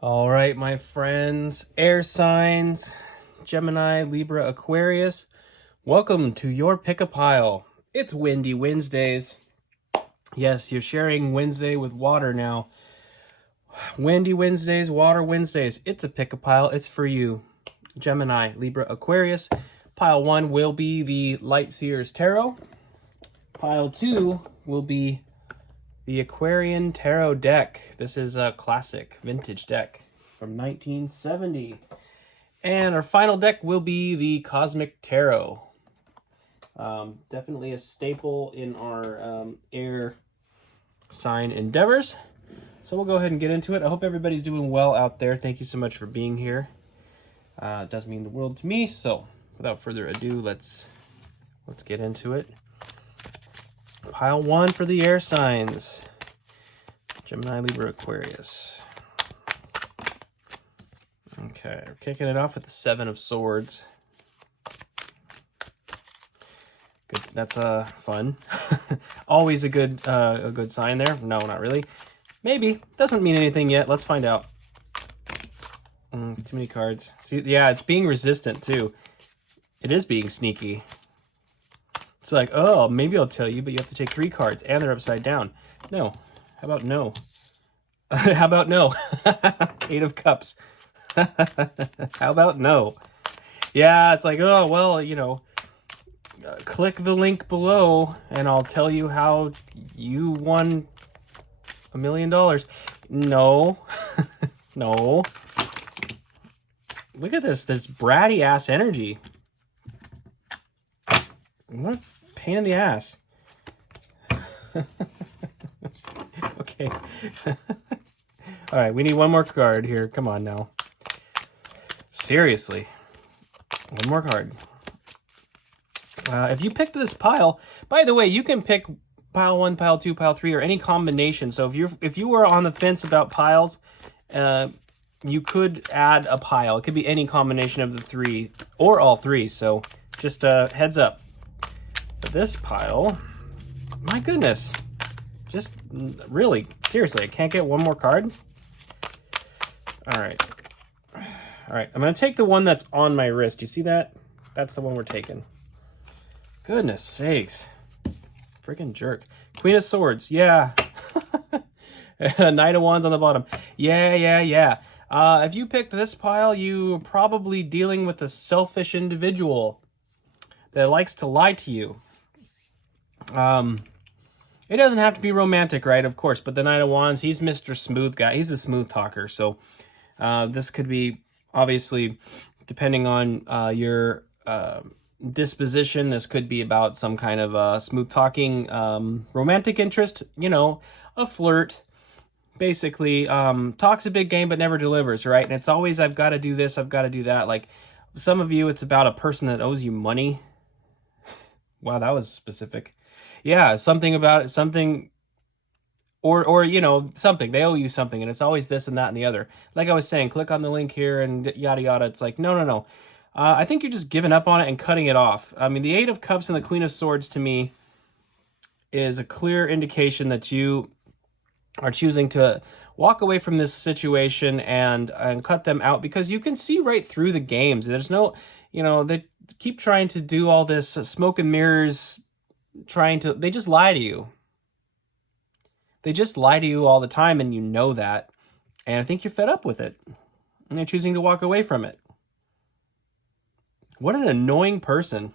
All right, my friends, air signs, Gemini, Libra, Aquarius, welcome to your pick a pile. It's Windy Wednesdays. Yes, you're sharing Wednesday with water now. Windy Wednesdays, Water Wednesdays. It's a pick a pile. It's for you. Gemini, Libra, Aquarius. Pile 1 will be the Light Seers Tarot. Pile 2 will be the Aquarian Tarot deck. This is a classic vintage deck from 1970. And our final deck will be the Cosmic Tarot. Definitely a staple in our air sign endeavors. So we'll go ahead and get into it. I hope everybody's doing well out there. Thank you so much for being here. It does mean the world to me. So without further ado, let's get into it. Pile 1 for the air signs. Gemini, Libra, Aquarius. Okay, we're kicking it off with the 7 of Swords. Good, that's fun. Always a good sign there. No, not really. Maybe. Doesn't mean anything yet. Let's find out. Too many cards. See, yeah, it's being resistant too. It is being sneaky. It's like, oh, maybe I'll tell you, but you have to take 3 cards, and they're upside down. No. How about no? How about no? 8 of Cups. How about no? Yeah, it's like, oh, well, you know, click the link below, and I'll tell you how you won $1 million. No. No. Look at this bratty ass energy. What a pain in the ass. Okay. All right, we need one more card here. Come on now. Seriously. One more card. If you picked this pile, by the way, you can pick pile 1, pile 2, pile 3, or any combination. So if you were on the fence about piles, you could add a pile. It could be any combination of the 3 or all 3. So just heads up. But this pile, my goodness, just really, seriously, I can't get one more card. All right. All right, I'm going to take the one that's on my wrist. You see that? That's the one we're taking. Goodness sakes. Freaking jerk. Queen of Swords, yeah. Knight of Wands on the bottom. Yeah. If you picked this pile, you're probably dealing with a selfish individual that likes to lie to you. It doesn't have to be romantic, right? Of course, but the Knight of Wands, he's Mr. Smooth guy. He's a smooth talker. So this could be, obviously, depending on your disposition, this could be about some kind of smooth talking romantic interest, you know, a flirt. Basically, talks a big game but never delivers, right? And it's always, I've got to do this, I've got to do that. Like, some of you, it's about a person that owes you money. Wow, that was specific. Yeah, something about it, something, or you know, something. They owe you something, and it's always this and that and the other. Like I was saying, click on the link here and yada yada. It's like, no. I think you're just giving up on it and cutting it off. I mean, the 8 of Cups and the Queen of Swords, to me, is a clear indication that you are choosing to walk away from this situation and cut them out, because you can see right through the games. There's no, you know, they keep trying to do all this smoke and mirrors, they just lie to you. They just lie to you all the time, and you know that. And I think you're fed up with it, and you're choosing to walk away from it. What an annoying person.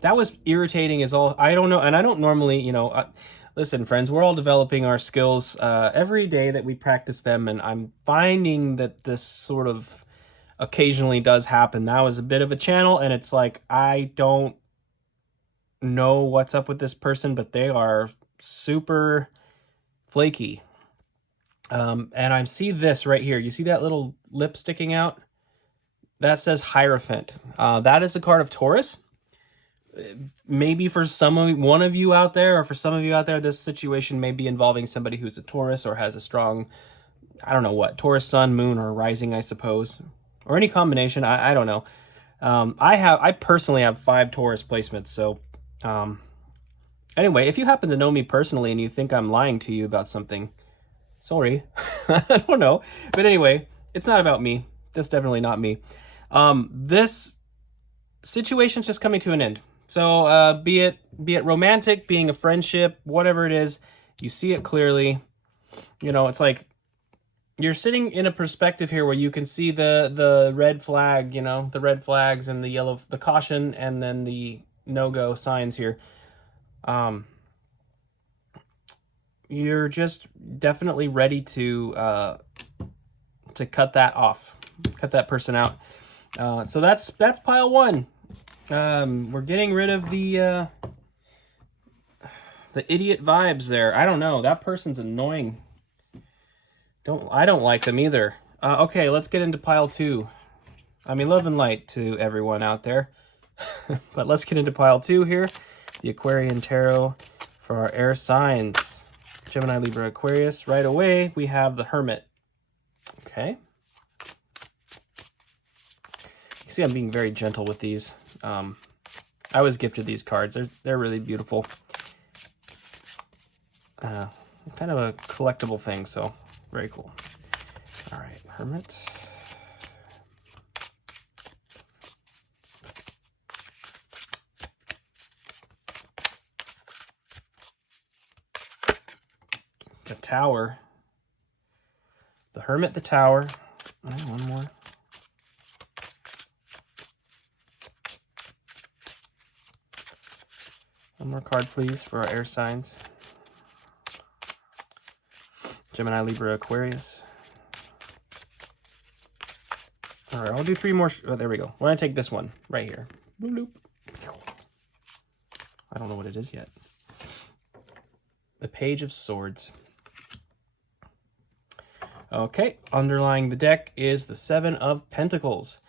That was irritating as all. I don't know, and I don't normally, you know, listen, friends, we're all developing our skills every day that we practice them, and I'm finding that this sort of occasionally does happen. That was a bit of a channel, and it's like, I don't know what's up with this person, but they are super flaky. And I see this right here. You see that little lip sticking out? That says Hierophant. That is a card of Taurus. Maybe for one of you out there, or for some of you out there, this situation may be involving somebody who's a Taurus or has a strong, I don't know what, Taurus sun, moon, or rising, I suppose, or any combination. I don't know. I personally have 5 Taurus placements. So anyway, if you happen to know me personally and you think I'm lying to you about something, sorry. I don't know. But anyway, it's not about me. That's definitely not me. This situation's just coming to an end. So be it romantic, being a friendship, whatever it is, you see it clearly. You know, it's like you're sitting in a perspective here where you can see the red flag, you know, the red flags and the caution, and then the no-go signs here. You're just definitely ready to cut that off, cut that person out. So that's pile one. We're getting rid of the idiot vibes there. I don't know. That person's annoying. I don't like them either. Okay, let's get into pile two. I mean, love and light to everyone out there. But let's get into pile two here. The Aquarian Tarot for our air signs. Gemini, Libra, Aquarius. Right away, we have the Hermit. Okay. You see I'm being very gentle with these. I was gifted these cards. They're really beautiful. Kind of a collectible thing, so very cool. All right, Hermit. The Tower. The Hermit, the Tower. Oh, one more. One more card, please, for our air signs. Gemini, Libra, Aquarius. All right, I'll do three more. Oh, there we go. We're going to take this one right here. Boop, boop. I don't know what it is yet. The Page of Swords. Okay, underlying the deck is the Seven of Pentacles.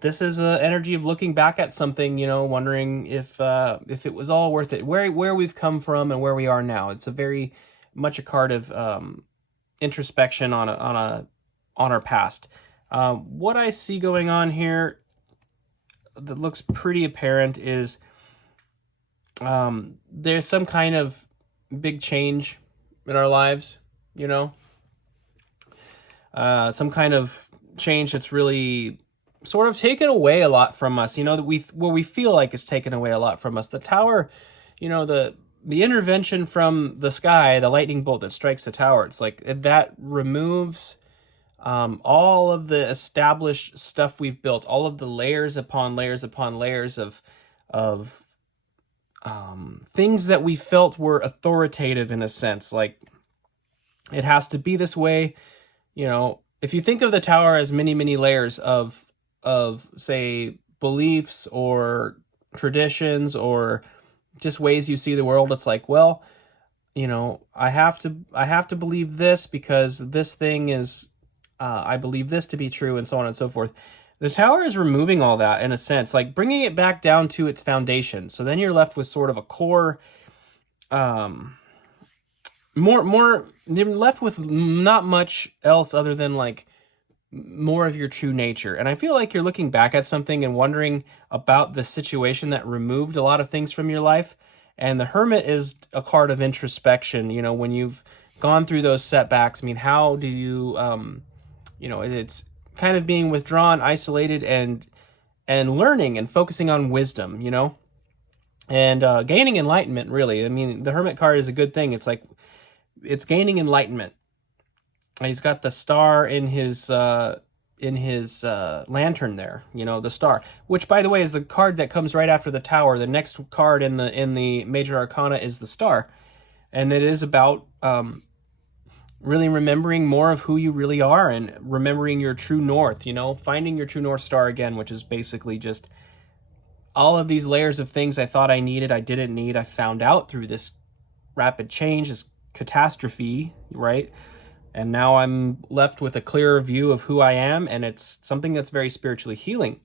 This is an energy of looking back at something, you know, wondering if it was all worth it, where we've come from and where we are now. It's a very much a card of introspection on our past. What I see going on here that looks pretty apparent is there's some kind of big change in our lives, you know. Some kind of change that's really sort of taken away a lot from us, you know, that we feel like it's taken away a lot from us. The Tower, you know, the intervention from the sky, the lightning bolt that strikes the tower, it's like that removes all of the established stuff we've built, all of the layers upon layers upon layers of things that we felt were authoritative in a sense, like it has to be this way. You know, if you think of the Tower as many, many layers of say beliefs or traditions or just ways you see the world, it's like, well, you know, I have to believe this because this thing is I believe this to be true, and so on and so forth. The Tower is removing all that in a sense, like bringing it back down to its foundation. So then you're left with sort of a core, you're left with not much else other than like more of your true nature. And I feel like you're looking back at something and wondering about the situation that removed a lot of things from your life. And the Hermit is a card of introspection. You know, when you've gone through those setbacks, I mean, how do you, you know, it's kind of being withdrawn, isolated, and learning and focusing on wisdom, you know, and gaining enlightenment, really. I mean, the Hermit card is a good thing. It's like, it's gaining enlightenment. He's got the star in his lantern there, you know, the star, which by the way is the card that comes right after the Tower. The next card in the major arcana is the star, and it is about really remembering more of who you really are and remembering your true north, you know, finding your true north star again, which is basically just all of these layers of things I thought I needed, I didn't need, I found out through this rapid change, this catastrophe, right? And now I'm left with a clearer view of who I am, and it's something that's very spiritually healing.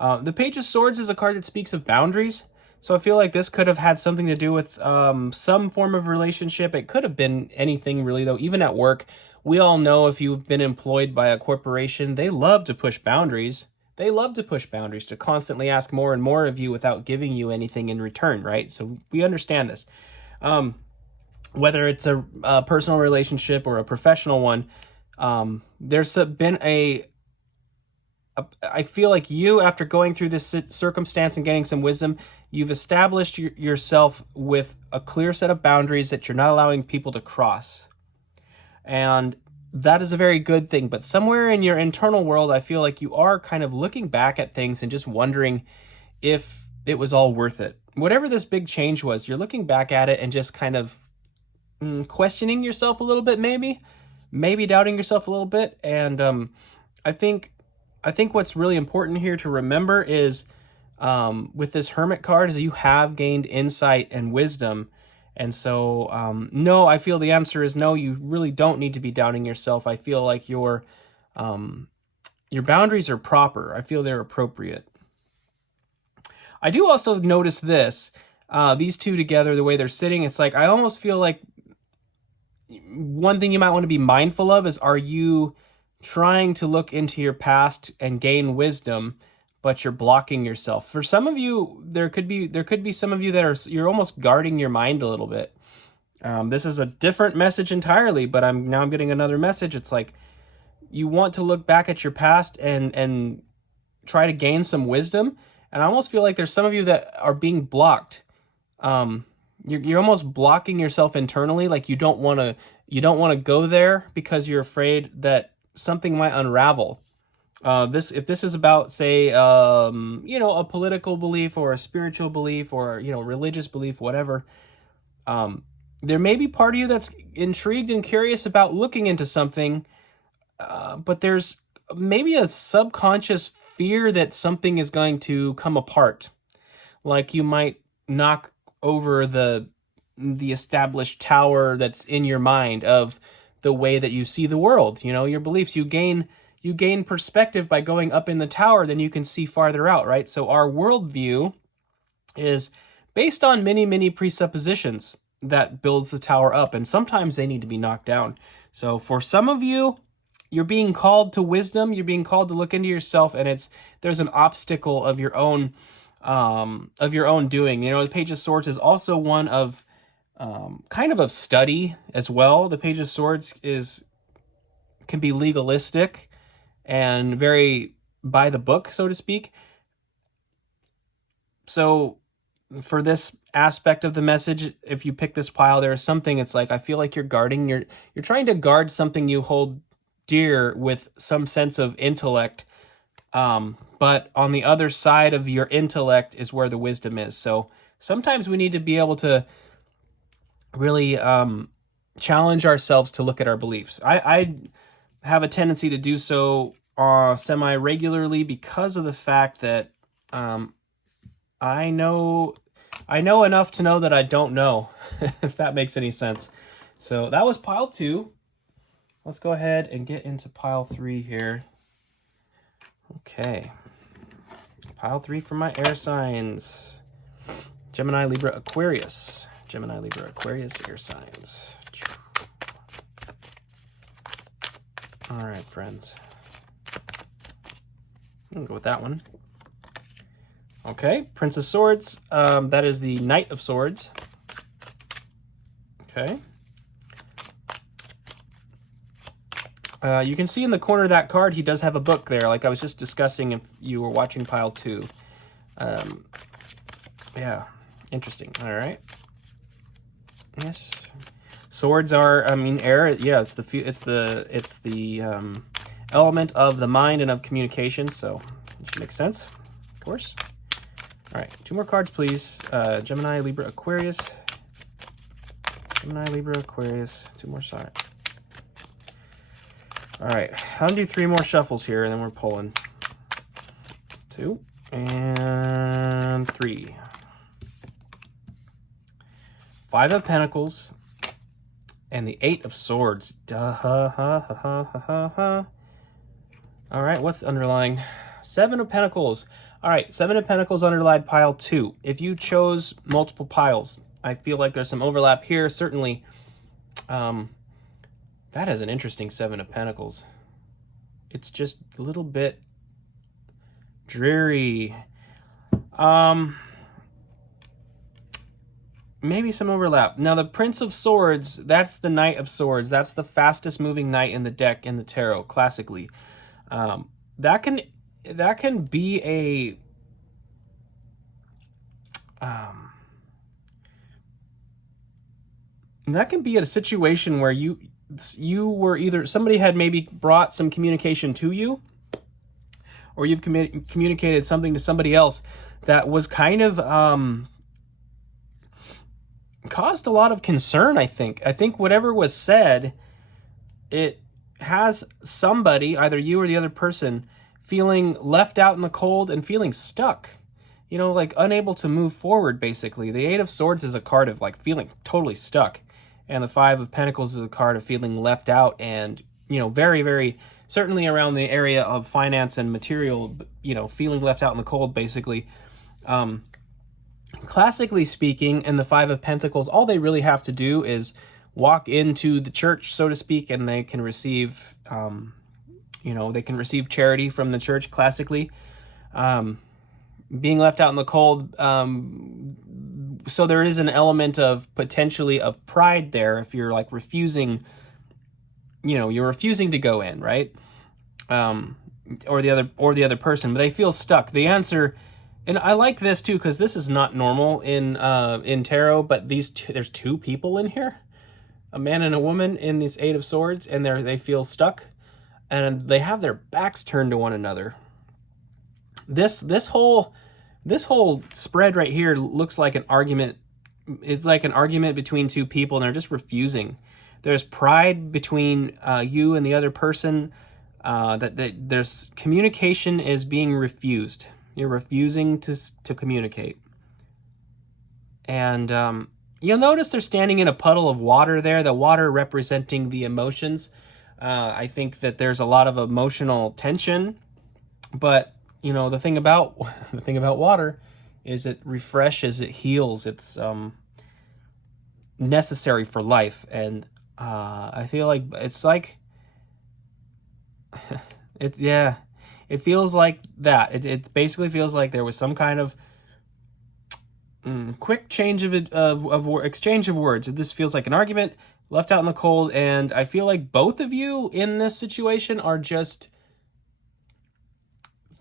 The Page of Swords is a card that speaks of boundaries. So I feel like this could have had something to do with some form of relationship. It could have been anything really, though. Even at work, we all know if you've been employed by a corporation, they love to push boundaries. They love to push boundaries, to constantly ask more and more of you without giving you anything in return, right? So we understand this. whether it's a personal relationship or a professional one, there's been I feel like you, after going through this circumstance and getting some wisdom, you've established yourself with a clear set of boundaries that you're not allowing people to cross. And that is a very good thing. But somewhere in your internal world, I feel like you are kind of looking back at things and just wondering if it was all worth it. Whatever this big change was, you're looking back at it and just kind of questioning yourself a little bit, maybe doubting yourself a little bit. And I think what's really important here to remember is, with this Hermit card, is you have gained insight and wisdom. And so, no, I feel the answer is no, you really don't need to be doubting yourself. I feel like your boundaries are proper. I feel they're appropriate. I do also notice this, these two together, the way they're sitting, it's like, I almost feel like one thing you might want to be mindful of is, are you trying to look into your past and gain wisdom, but you're blocking yourself? For some of you, there could be some of you that you're almost guarding your mind a little bit. This is a different message entirely, but I'm getting another message. It's like you want to look back at your past and try to gain some wisdom. And I almost feel like there's some of you that are being blocked. You're almost blocking yourself internally. Like you don't want to go there because you're afraid that something might unravel. If this is about, say, a political belief or a spiritual belief or, religious belief, whatever, there may be part of you that's intrigued and curious about looking into something, but there's maybe a subconscious fear that something is going to come apart. Like you might knock over the established tower that's in your mind of the way that you see the world, your beliefs. You gain perspective by going up in the tower, then you can see farther out, right? So our worldview is based on many, many presuppositions that builds the tower up, and sometimes they need to be knocked down. So for some of you, you're being called to wisdom, you're being called to look into yourself, and there's an obstacle of your own doing. The Page of Swords is also one of kind of study as well. The Page of Swords can be legalistic and very by the book, so to speak. So for this aspect of the message, if you pick this pile, there is something, it's like, I feel like you're trying to guard something you hold dear with some sense of intellect. But on the other side of your intellect is where the wisdom is. So sometimes we need to be able to really challenge ourselves to look at our beliefs. I have a tendency to do so semi-regularly because of the fact that I know enough to know that I don't know, if that makes any sense. So that was pile 2. Let's go ahead and get into pile 3 here. Okay. Pile 3 for my air signs. Gemini, Libra, Aquarius. Gemini, Libra, Aquarius, air signs. All right, friends. I'm going to go with that one. Okay, Prince of Swords. That is the Knight of Swords. Okay. You can see in the corner of that card, he does have a book there, like I was just discussing if you were watching pile 2. Yeah, interesting. All right. Yes. Swords are, air. Yeah, it's the element of the mind and of communication, so it should make sense, of course. All right, 2 more cards, please. Gemini, Libra, Aquarius. Gemini, Libra, Aquarius. 2 more sides. All right, I'll do 3 more shuffles here, and then we're pulling. 2 and 3. 5 of Pentacles and the 8 of Swords. All right, what's the underlying? 7 of Pentacles. All right, 7 of Pentacles underlined pile 2. If you chose multiple piles, I feel like there's some overlap here. Certainly, that is an interesting 7 of Pentacles. It's just a little bit dreary. maybe some overlap. Now the Prince of Swords, that's the Knight of Swords. That's the fastest moving knight in the deck in the tarot classically. That can be a that can be a situation where you were either, somebody had maybe brought some communication to you, or you've communicated something to somebody else that was kind of caused a lot of concern. I think whatever was said, it has somebody, either you or the other person, feeling left out in the cold and feeling stuck, like unable to move forward. Basically, the Eight of Swords is a card of like feeling totally stuck, and the Five of Pentacles is a card of feeling left out, and very, very certainly around the area of finance and material, feeling left out in the cold, basically. Classically speaking, in the Five of Pentacles, all they really have to do is walk into the church, so to speak, and they can receive, they can receive charity from the church. Classically, being left out in the cold, so there is an element of potentially of pride there if you're like refusing, you're refusing to go in, right? Or the other person, but they feel stuck. The answer, and I like this too because this is not normal in tarot, but there's two people in here, a man and a woman, in this Eight of Swords, and they feel stuck, and they have their backs turned to one another. This whole spread right here looks like an argument. It's like an argument between two people, and they're just refusing. There's pride between you and the other person. That there's communication is being refused. You're refusing to communicate. And you'll notice they're standing in a puddle of water there, the water representing the emotions. I think that there's a lot of emotional tension, but the thing about water is it refreshes, it heals, it's necessary for life. And I feel like it's like it feels like that. It basically feels like there was some kind of quick change of exchange of words. This feels like an argument left out in the cold, and I feel like both of you in this situation are just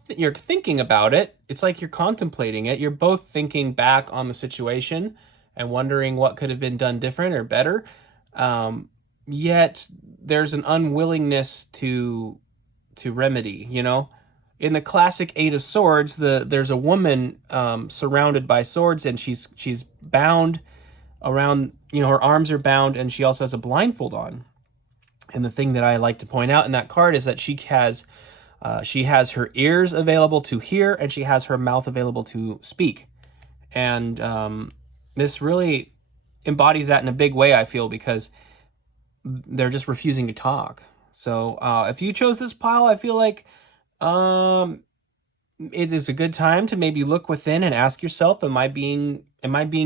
you're thinking about it. It's like you're contemplating it. You're both thinking back on the situation and wondering what could have been done different or better. Yet there's an unwillingness to remedy, In the classic Eight of Swords, there's a woman surrounded by swords, and she's bound around, her arms are bound, and she also has a blindfold on. And the thing that I like to point out in that card is that she has her ears available to hear, and she has her mouth available to speak. And this really embodies that in a big way, I feel, because they're just refusing to talk. So if you chose this pile, I feel like it is a good time to maybe look within and ask yourself, am I being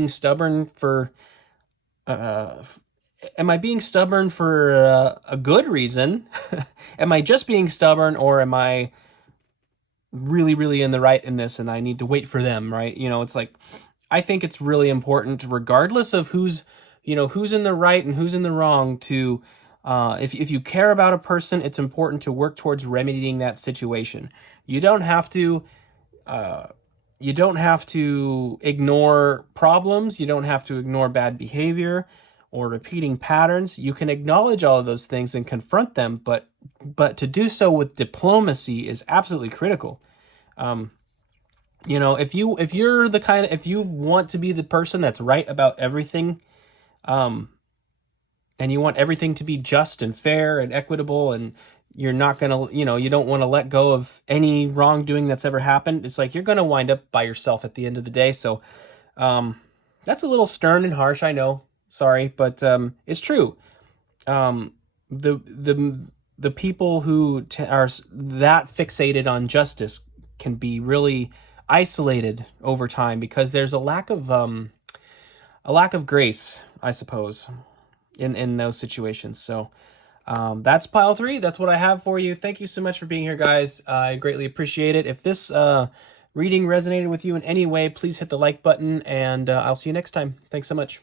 stubborn for a good reason? Am I just being stubborn, or am I really, really in the right in this and I need to wait for them, right? It's like, I think it's really important, regardless of who's in the right and who's in the wrong, to if you care about a person, it's important to work towards remedying that situation. You don't have to ignore problems. You don't have to ignore bad behavior or repeating patterns. You can acknowledge all of those things and confront them, but to do so with diplomacy is absolutely critical. If you want to be the person that's right about everything, and you want everything to be just and fair and equitable, and you're not going to, you don't want to let go of any wrongdoing that's ever happened, it's like you're going to wind up by yourself at the end of the day. So that's a little stern and harsh, I know. Sorry, but it's true. The people who are that fixated on justice can be really isolated over time, because there's a lack of grace, I suppose, in those situations. So that's pile 3. That's what I have for you. Thank you so much for being here, guys. I greatly appreciate it. If this reading resonated with you in any way, please hit the like button, and I'll see you next time. Thanks so much.